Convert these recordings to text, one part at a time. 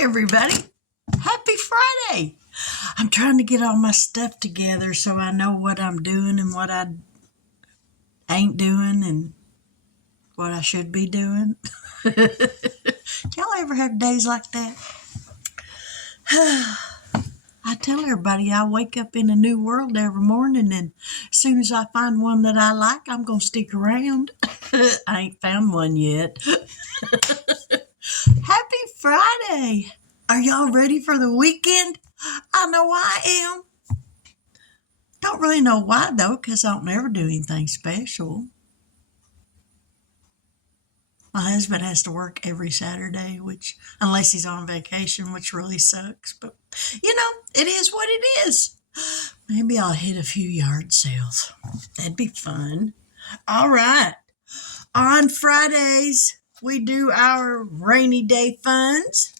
everybody. Happy Friday. I'm trying to get all my stuff together so I know what I'm doing and what I ain't doing and what I should be doing. Y'all ever have days like that? I tell everybody I wake up in a new world every morning, and as soon as I find one that I like, I'm going to stick around. I ain't found one yet. Happy Friday. Are y'all ready for the weekend? I know I am. Don't really know why, though, because I don't ever do anything special. My husband has to work every Saturday, which, unless he's on vacation, which really sucks. But, it is what it is. Maybe I'll hit a few yard sales. That'd be fun. All right. On Fridays, we do our rainy day funds.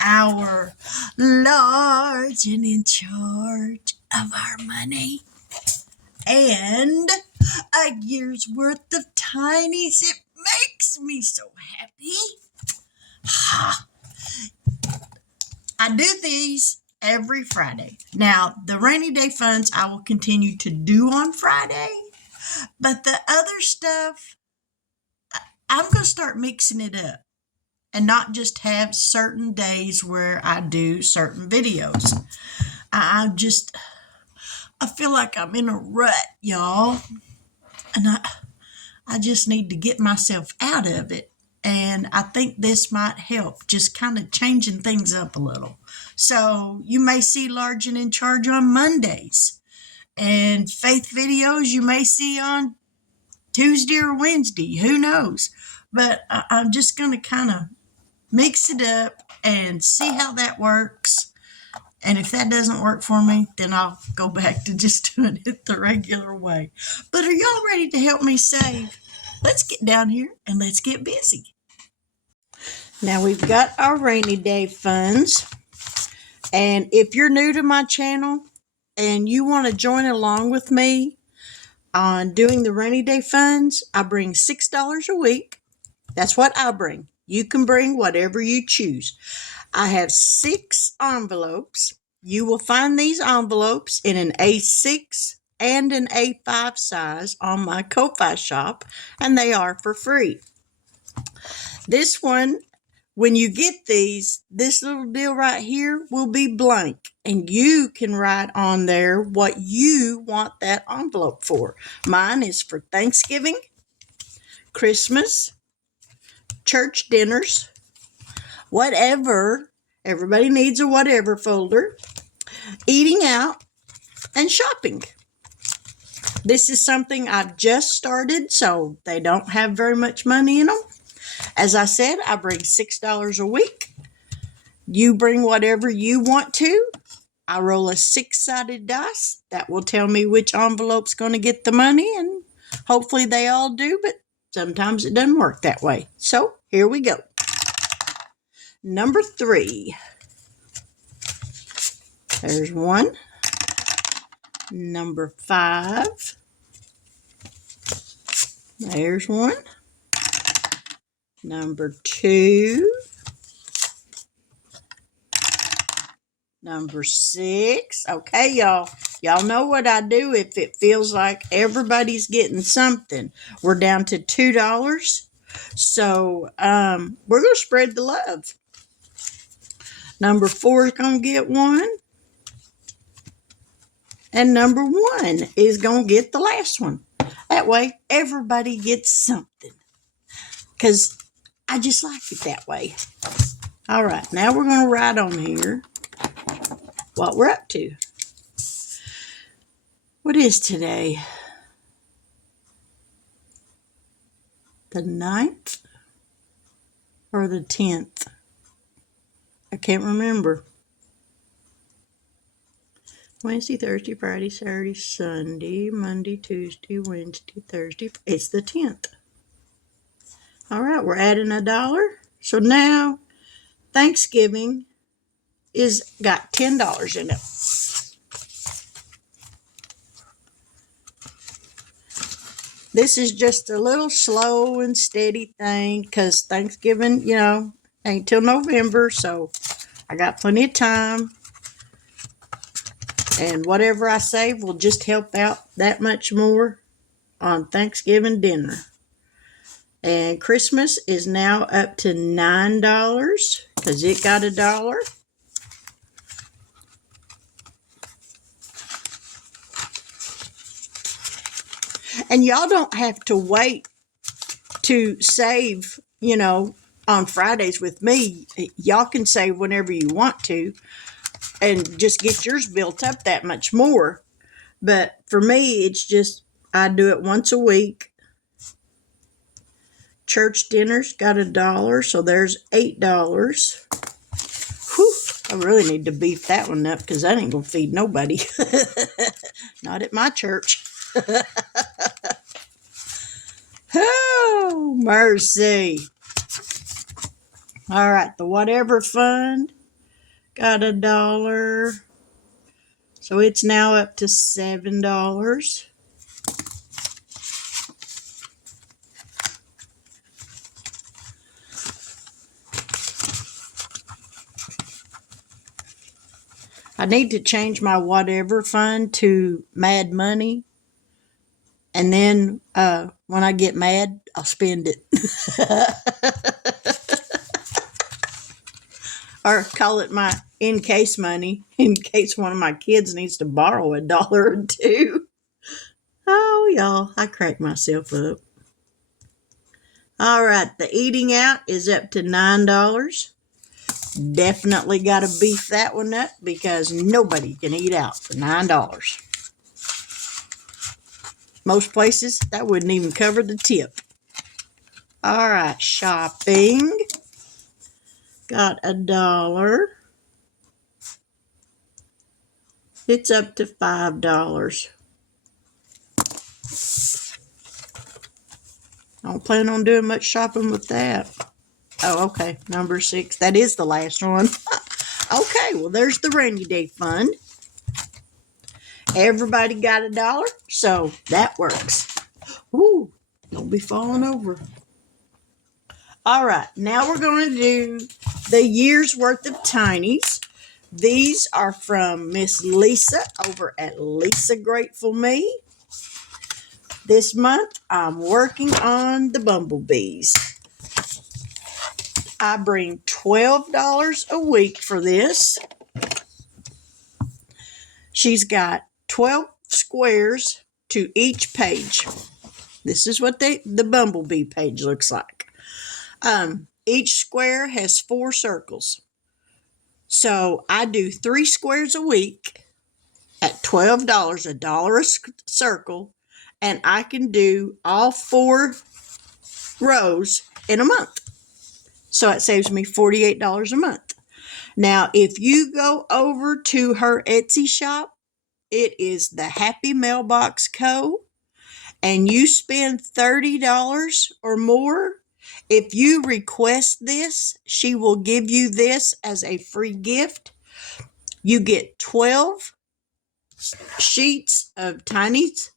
Our large and in charge of our money. And a year's worth of tinies. It makes me so happy. I do these every Friday. Now, the rainy day funds I will continue to do on Friday. But the other stuff, I'm going to start mixing it up. And not just have certain days where I do certain videos. I feel like I'm in a rut, y'all. And I just need to get myself out of it. And I think this might help, just kind of changing things up a little. So you may see Large and in Charge on Mondays. And faith videos you may see on Tuesday or Wednesday. Who knows? But I'm just going to kind of mix it up and see how that works. And if that doesn't work for me, then I'll go back to just doing it the regular way. But are y'all ready to help me save? Let's get down here and let's get busy. Now we've got our rainy day funds. And if you're new to my channel and you want to join along with me on doing the rainy day funds, I bring $6 a week. That's what I bring. You can bring whatever you choose. I have 6 envelopes. You will find these envelopes in an A6 and an A5 size on my Ko-Fi shop, and they are for free. This one, when you get these, this little deal right here will be blank, and you can write on there what you want that envelope for. Mine is for Thanksgiving, Christmas, church dinners, whatever. Everybody needs a whatever folder. Eating out and shopping. This is something I've just started, so they don't have very much money in them. As I said, I bring $6 a week. You bring whatever you want to. I roll a 6-sided dice. That will tell me which envelope's going to get the money, and hopefully they all do, but sometimes it doesn't work that way. So here we go. Number 3. There's 1. Number 5. There's 1. Number 2. Number 6. Okay, y'all. Y'all know what I do if it feels like everybody's getting something. We're down to $2. So, we're going to spread the love. Number 4 is going to get 1. And number 1 is going to get the last one. That way, everybody gets something. Because I just like it that way. All right, now we're going to write on here what we're up to. What is today? The 9th or the 10th? I can't remember. Wednesday, Thursday, Friday, Saturday, Sunday, Monday, Tuesday, Wednesday, Thursday. It's the 10th. All right, we're adding $1. So now Thanksgiving is got $10 in it. This is just a little slow and steady thing because Thanksgiving, Ain't till November, so I got plenty of time. And whatever I save will just help out that much more on Thanksgiving dinner. And Christmas is now up to $9 because it got $1. And y'all don't have to wait to save, on Fridays with me. Y'all can save whenever you want to and just get yours built up that much more. But for me, it's just I do it once a week. Church dinner's got $1, so there's $8. Whew, I really need to beef that one up because that ain't gonna feed nobody. Not at my church. Oh, mercy. All right, the whatever fund got $1. So it's now up to $7. I need to change my whatever fund to Mad Money. And then when I get mad, I'll spend it. Or call it my in case money, in case one of my kids needs to borrow $1 or $2. Oh, y'all, I crack myself up. All right, the eating out is up to $9. Definitely got to beef that one up because nobody can eat out for $9. Most places, that wouldn't even cover the tip. All right, shopping. Got $1. It's up to $5. I don't plan on doing much shopping with that. Oh, okay. Number 6. That is the last one. Okay, well, there's the rainy day fund. Everybody got $1, so that works. Ooh, don't be falling over. All right, now we're going to do the year's worth of Tinies. These are from Miss Lisa over at Lisa Grateful Me. This month, I'm working on the bumblebees. I bring $12 a week for this. She's got 12 squares to each page. This is what the bumblebee page looks like. Each square has 4 circles. So I do 3 squares a week at $12, $1 a circle, and I can do all 4 rows in a month. So it saves me $48 a month. Now, if you go over to her Etsy shop, it is the Happy Mailbox Co. And you spend $30 or more. If you request this, she will give you this as a free gift. You get 12 sheets of Tinies.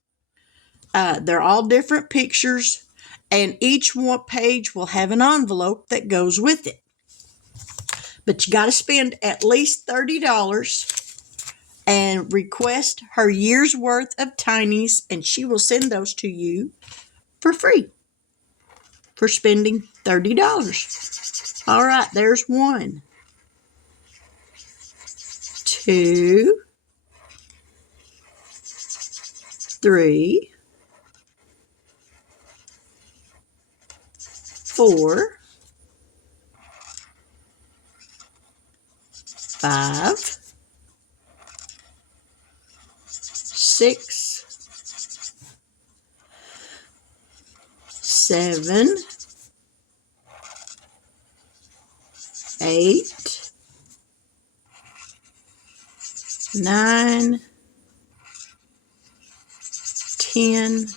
They're all different pictures, and each one page will have an envelope that goes with it. But you got to spend at least $30 and request her year's worth of Tinies, and she will send those to you for free for spending $30. All right, there's 1, 2, 3, 4, 5, 6, 7, 8, 9, 10,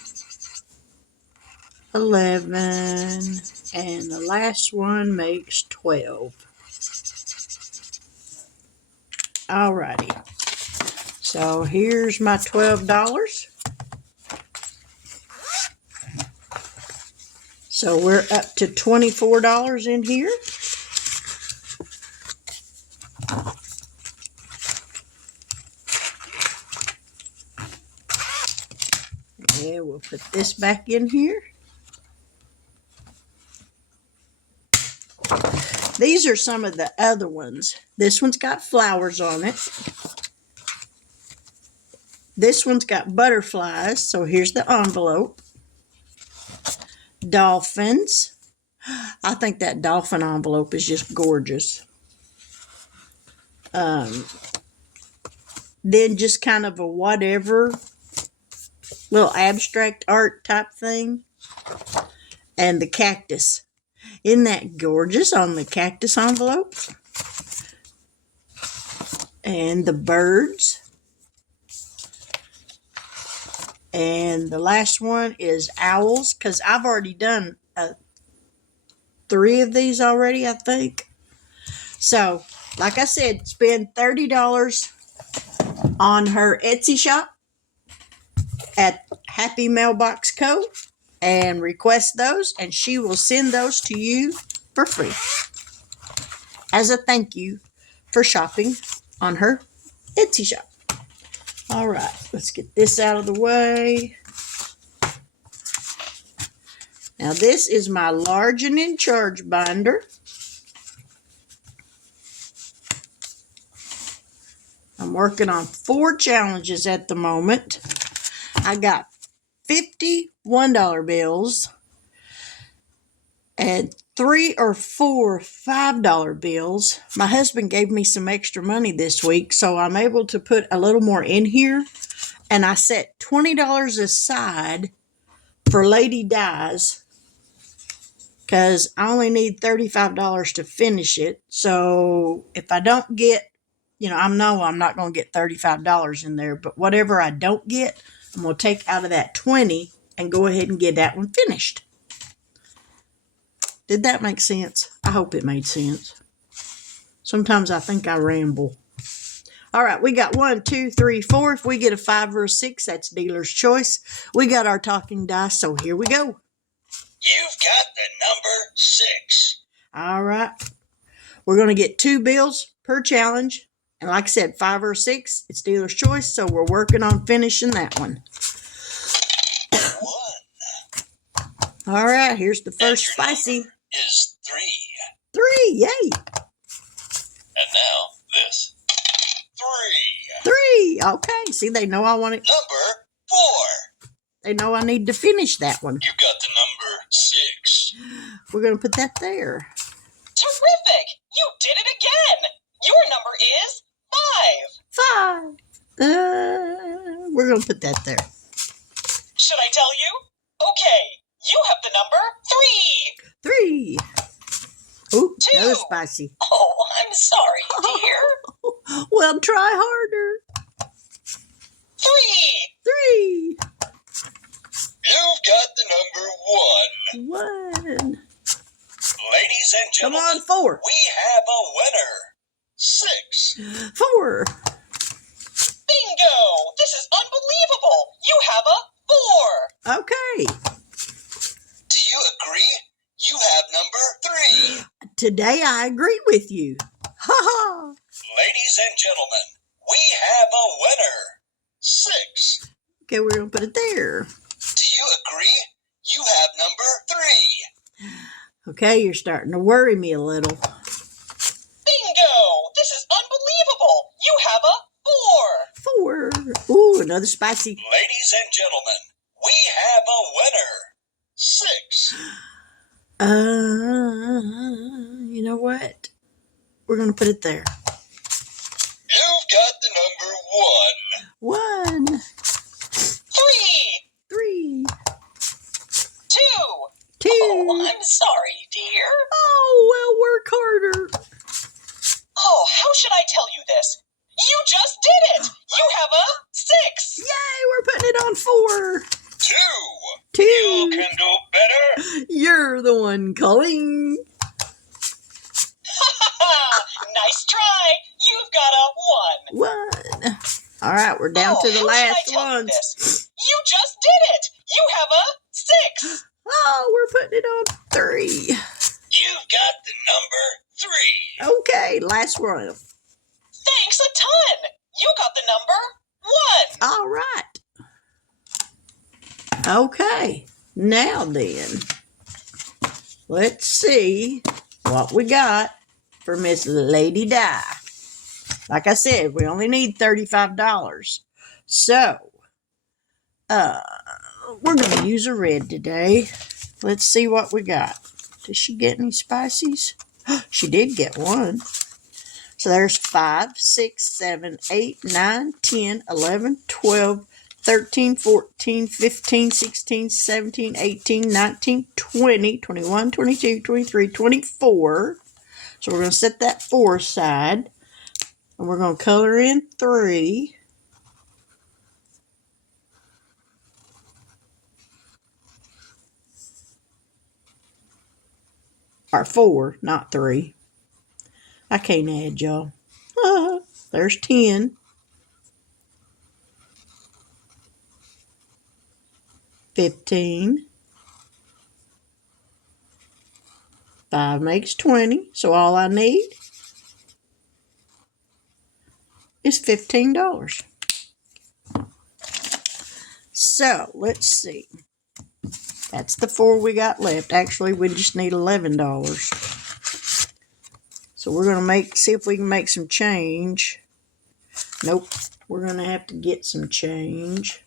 11, and the last one makes 12. Alrighty. So here's my $12. So we're up to $24 in here. this back in here. These are some of the other ones. This one's got flowers on it. This one's got butterflies, so here's the envelope. Dolphins. I think that dolphin envelope is just gorgeous. Then just kind of a whatever, little abstract art type thing. And the cactus. Isn't that gorgeous on the cactus envelope? And the birds. And the last one is owls, because I've already done 3 of these already, I think. So, like I said, spend $30 on her Etsy shop at Happy Mailbox Co. and request those, and she will send those to you for free as a thank you for shopping on her Etsy shop. All right, let's get this out of the way. Now, this is my large and in charge binder. I'm working on 4 challenges at the moment. I got 50 $1 bills and 3 or 4 $5 bills. My husband gave me some extra money this week, so I'm able to put a little more in here. And I set $20 aside for Lady Dies, because I only need $35 to finish it. So if I don't get, I know I'm not going to get $35 in there, but whatever I don't get, I'm going to take out of that 20 and go ahead and get that one finished. Did that make sense? I hope it made sense. Sometimes I think I ramble. All right, we got 1, 2, 3, 4. If we get a 5 or a 6, that's dealer's choice. We got our talking dice, so here we go. You've got the number 6. All right. We're going to get 2 bills per challenge. And like I said, 5 or 6, it's dealer's choice, so we're working on finishing that one. 1. All right, here's the first spicy. Is 3. 3, yay. And now this. 3, okay. See, they know I want it. Number 4. They know I need to finish that one. You got the number 6. We're going to put that there. Terrific! You did it again! Your number is 5. 5. We're going to put that there. Should I tell you? Okay, you have the number 3. 3. Ooh, 2. another spicy. Oh, I'm sorry, dear. Well, try harder. 3. 3. You've got the number 1. 1. Ladies and Come gentlemen, on, 4. we have a winner. 6. 4. Bingo! This is unbelievable! You have a 4. Okay. Do you agree? You have number 3. Today I agree with you. Ha ha. Ladies and gentlemen, we have a winner. 6. Okay, we're going to put it there. Do you agree? You have number 3. Okay, you're starting to worry me a little. Bingo! This is unbelievable! You have a 4. 4. Ooh, another spicy. Ladies and gentlemen, we have a winner. 6. You know what? We're going to put it there. You've got the number 1. 1. 3. 3. 2. 2. Oh, I'm sorry, dear. Oh, well, work harder. Oh, how should I tell you this? You just did it! You have a 6. Yay, we're putting it on 4. 2. 2. You can do better. You're the one calling. Nice try. You've got a 1. 1. All right, we're down to the how last should I tell you ones. this? You just did it. You have a 6. Oh, we're putting it on 3. You've got the number 3. Okay, last one. Thanks a ton. You got the number 1. All right. Okay, now then, let's see what we got for Miss Lady Di. Like I said, we only need $35. So, we're going to use a red today. Let's see what we got. Did she get any spices? She did get one. So there's 5, 6, 7, 8, 9, 10, 11, 12, 13, 14, 15, 16, 17, 18, 19, 20, 21, 22, 23, 24. So we're going to set that 4 aside. And we're going to color in 3. Or 4, not 3. I can't add, y'all. There's 10. 15. 5 makes 20. So all I need is $15. So let's see. That's the 4 we got left. Actually, we just need $11. So we're going to see if we can make some change. Nope. We're going to have to get some change.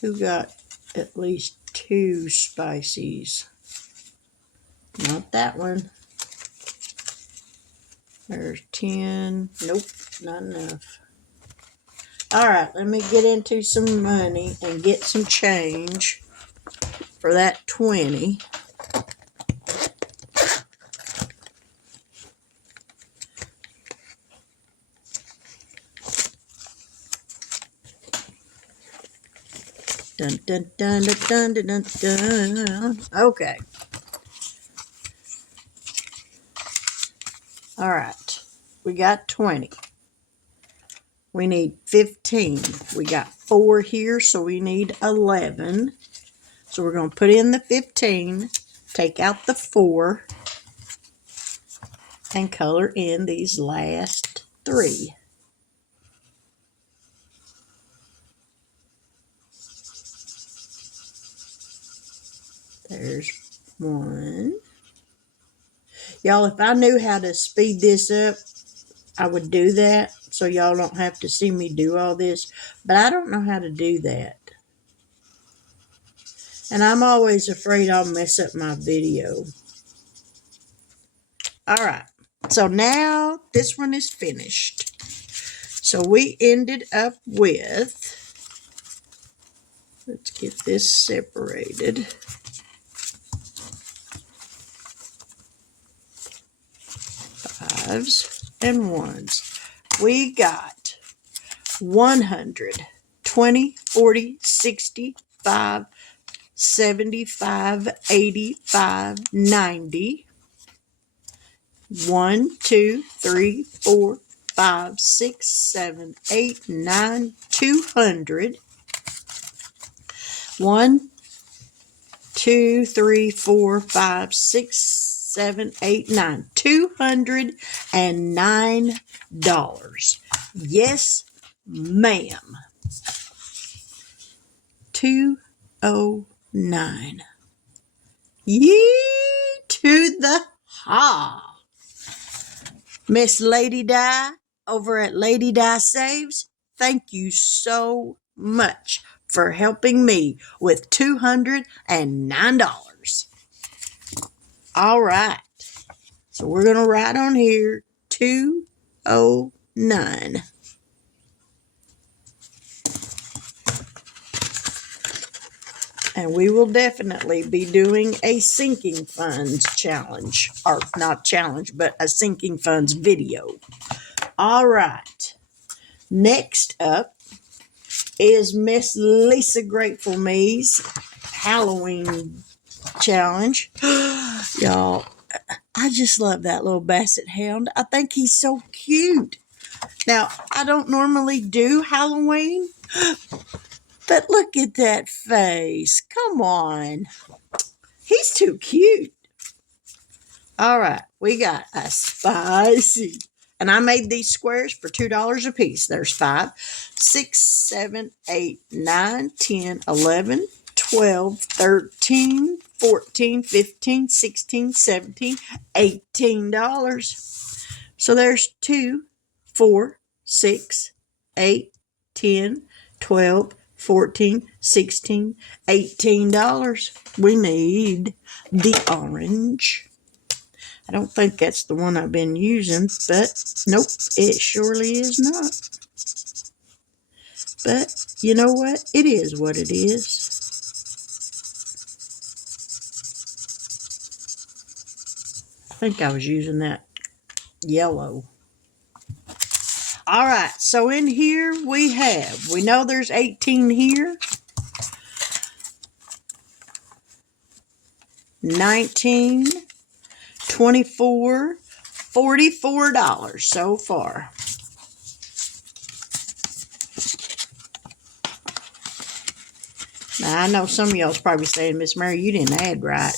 Who got at least 2 spices? Not that one. There's 10. Nope, not enough. All right, let me get into some money and get some change for that 20. Dun, dun, dun, dun, dun, dun, dun. Okay. All right. We got 20. We need 15. We got 4 here, so we need 11. So we're going to put in the 15, take out the 4, and color in these last 3. There's 1. Y'all, if I knew how to speed this up, I would do that so y'all don't have to see me do all this. But I don't know how to do that. And I'm always afraid I'll mess up my video. All right. So now this one is finished. So we ended up with, let's get this separated. Fives and ones. We got 100, 20, 40, 65, 75, 85, 90. 1, 2, 3, 4, 5, 6, 7, 8, 9, 200. 1, 2, 3, 4, 5, 6, 7, 8, 9. $209. Yes, ma'am. 209. Yee to the ha. Miss Lady Di over at Lady Di Saves, thank you so much for helping me with $209. All right. So we're going to write on here 209. And we will definitely be doing a sinking funds challenge. Or not challenge, but a sinking funds video. All right. Next up is Miss Lisa Grateful Me's Halloween challenge. Y'all, I just love that little basset hound. I think he's so cute. Now, I don't normally do Halloween, but look at that face. Come on. He's too cute. All right, we got a spicy And I made these squares for $2 a piece. There's 5, 6, 7, 8, 9, 10, 11, 12, 13, 14, 15, 16, 17, $18. So there's 2, 4, 6, 8, 10, 12, 14, 16, $18. We need the orange. I don't think that's the one I've been using, but nope, it surely is not. But you know what? It is what it is. I think I was using that yellow. All right, so in here we know there's 18 here. 19, 24, $44 so far. Now, I know some of y'all's probably saying, Miss Mary, you didn't add right.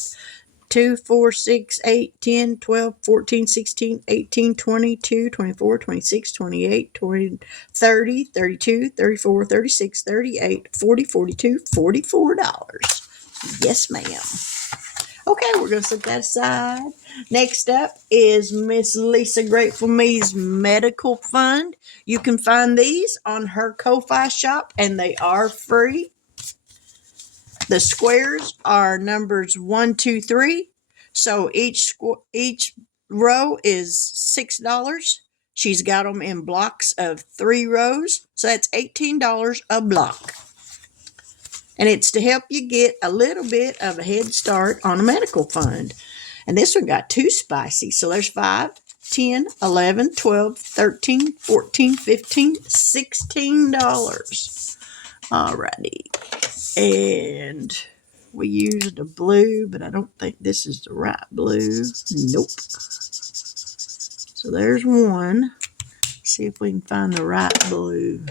2, 4, 6, 8, 10, 12, 14, 16, 18, 22, 24, 26, 28, 20, 30, 32, 34, 36, 38, 40, 42, $44. Yes, ma'am. Okay, we're going to set that aside. Next up is Miss Lisa Grateful Me's Medical Fund. You can find these on her Ko-Fi shop, and they are free. The squares are numbers 1, 2, 3. So each row is $6. She's got them in blocks of 3 rows. So that's $18 a block. And it's to help you get a little bit of a head start on a medical fund. And this one got too spicy. So there's 5, 10, 11, 12, 13, 14, 15, $16. Alrighty. And we used a blue, but I don't think this is the right blue. Nope. So there's one. See if we can find the right blue.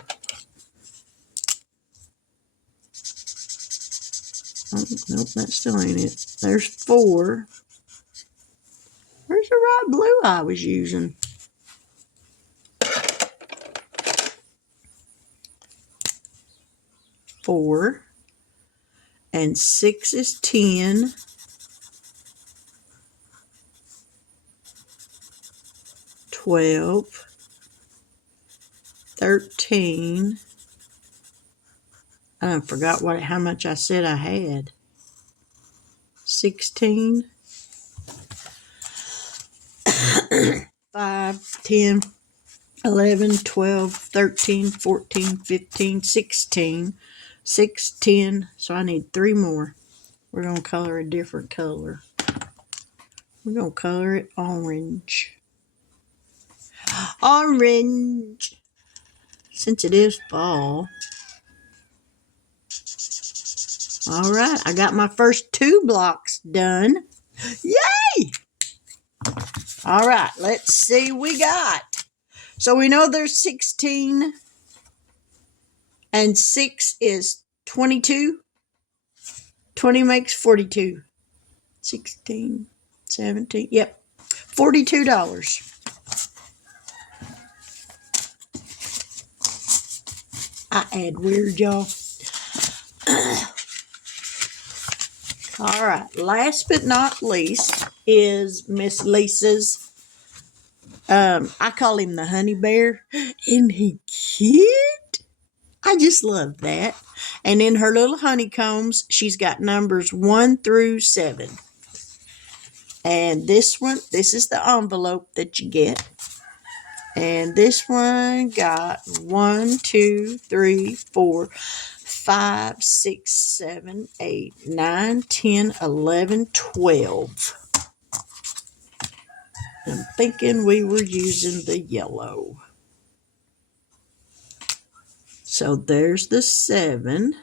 Oh, nope, that still ain't it. There's 4. Where's the right blue I was using? Four. And 6 is 10. 12. 13. I forgot how much I said I had. 16. 5, 10, 11, 12, 13, 14, 15, 16. 6, 10. So I need 3 more. We're going to color a different color. We're going to color it orange. Orange! Since it is fall. All right, I got my first 2 blocks done. Yay! All right, let's see what we got. So we know there's 16 and 6 is 22. 20 makes 42. 16, 17, yep, $42. I add weird, y'all. All right, last but not least is Miss Lisa's, I call him the honey bear. Isn't he cute? I just love that. And in her little honeycombs, she's got numbers 1 through 7. And this is the envelope that you get. And this one got 1, 2, 3, 4, 5, 6, 7, 8, 9, 10, 11, 12. I'm thinking we were using the yellow. So there's the 7.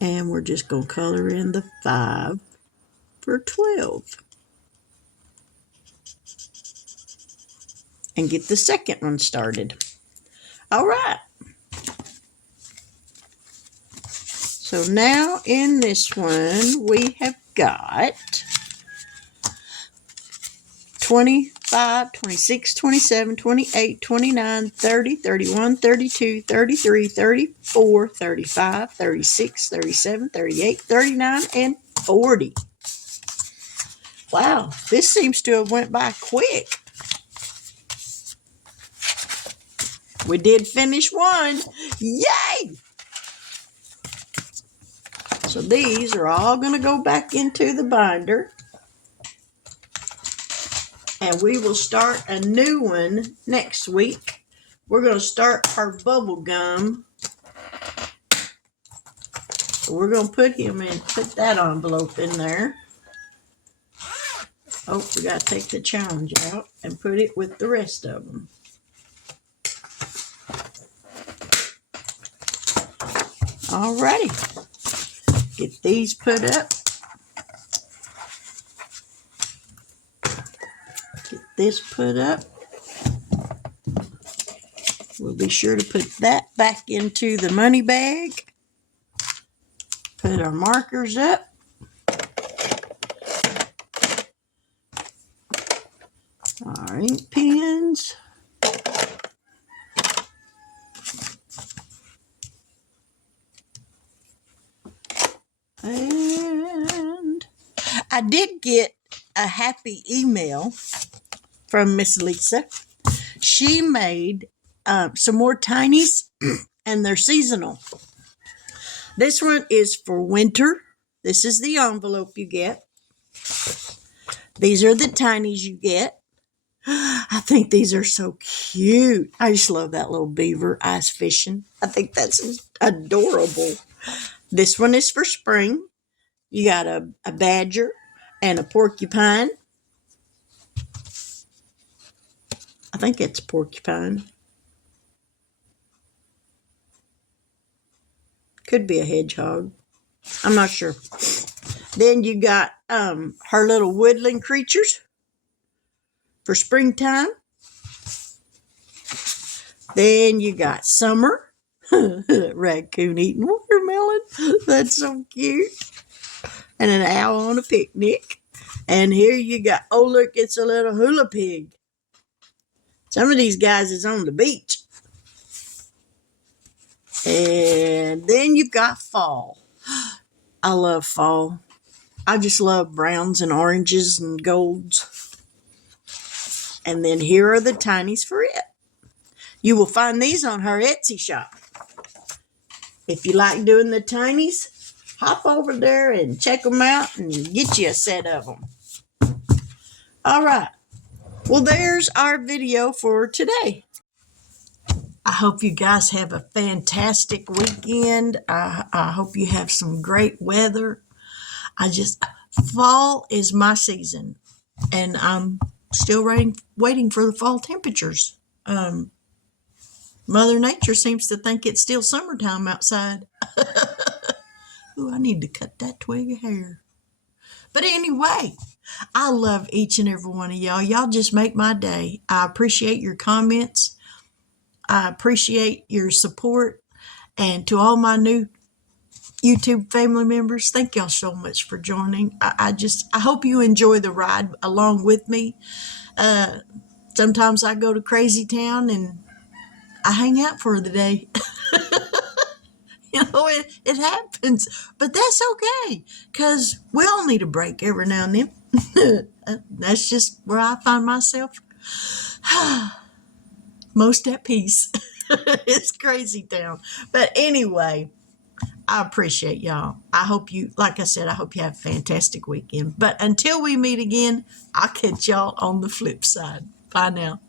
And we're just going to color in the 5 for 12. And get the second one started. All right. So So now in this one, we have got 25, 26, 27, 28, 29, 30, 31, 32, 33, 34, 35, 36, 37, 38, 39, and 40. Wow, this seems to have went by quick. We did finish one. Yay! So these are all going to go back into the binder. And we will start a new one next week. We're going to start our bubble gum. So we're going to put that envelope in there. Oh, we got to take the challenge out and put it with the rest of them. Alrighty. Get these put up. Get this put up. We'll be sure to put that back into the money bag. Put our markers up. Our ink pens. And I did get a happy email from Miss Lisa. She made some more tinies and they're seasonal. This one is for winter. This is the envelope you get. These are the tinies you get. I think these are so cute. I just love that little beaver ice fishing. I think that's adorable. This one is for spring. You got a badger and a porcupine. I think it's porcupine. Could be a hedgehog. I'm not sure. Then you got her little woodland creatures for springtime. Then you got summer. Raccoon eating watermelon. That's so cute. And an owl on a picnic. And here you got, oh look, it's a little hula pig. Some of these guys is on the beach. And then you've got fall. I love fall. I just love browns and oranges and golds. And then here are the tinies for it. You will find these on her Etsy shop. If you like doing the tinies, hop over there and check them out and get you a set of them. All right. Well, there's our video for today. I hope you guys have a fantastic weekend. I hope you have some great weather. Fall is my season, and I'm still waiting for the fall temperatures. Mother Nature seems to think it's still summertime outside. Ooh, I need to cut that twig of hair. But anyway, I love each and every one of y'all. Y'all just make my day. I appreciate your comments. I appreciate your support. And to all my new YouTube family members, thank y'all so much for joining. I hope you enjoy the ride along with me. Sometimes I go to Crazy Town and I hang out for the day. It happens, but that's okay, because we all need a break every now and then. That's just where I find myself most at peace. It's Crazy Town. But anyway, I appreciate y'all. I hope you, like I said, I hope you have a fantastic weekend. But until we meet again, I'll catch y'all on the flip side. Bye now.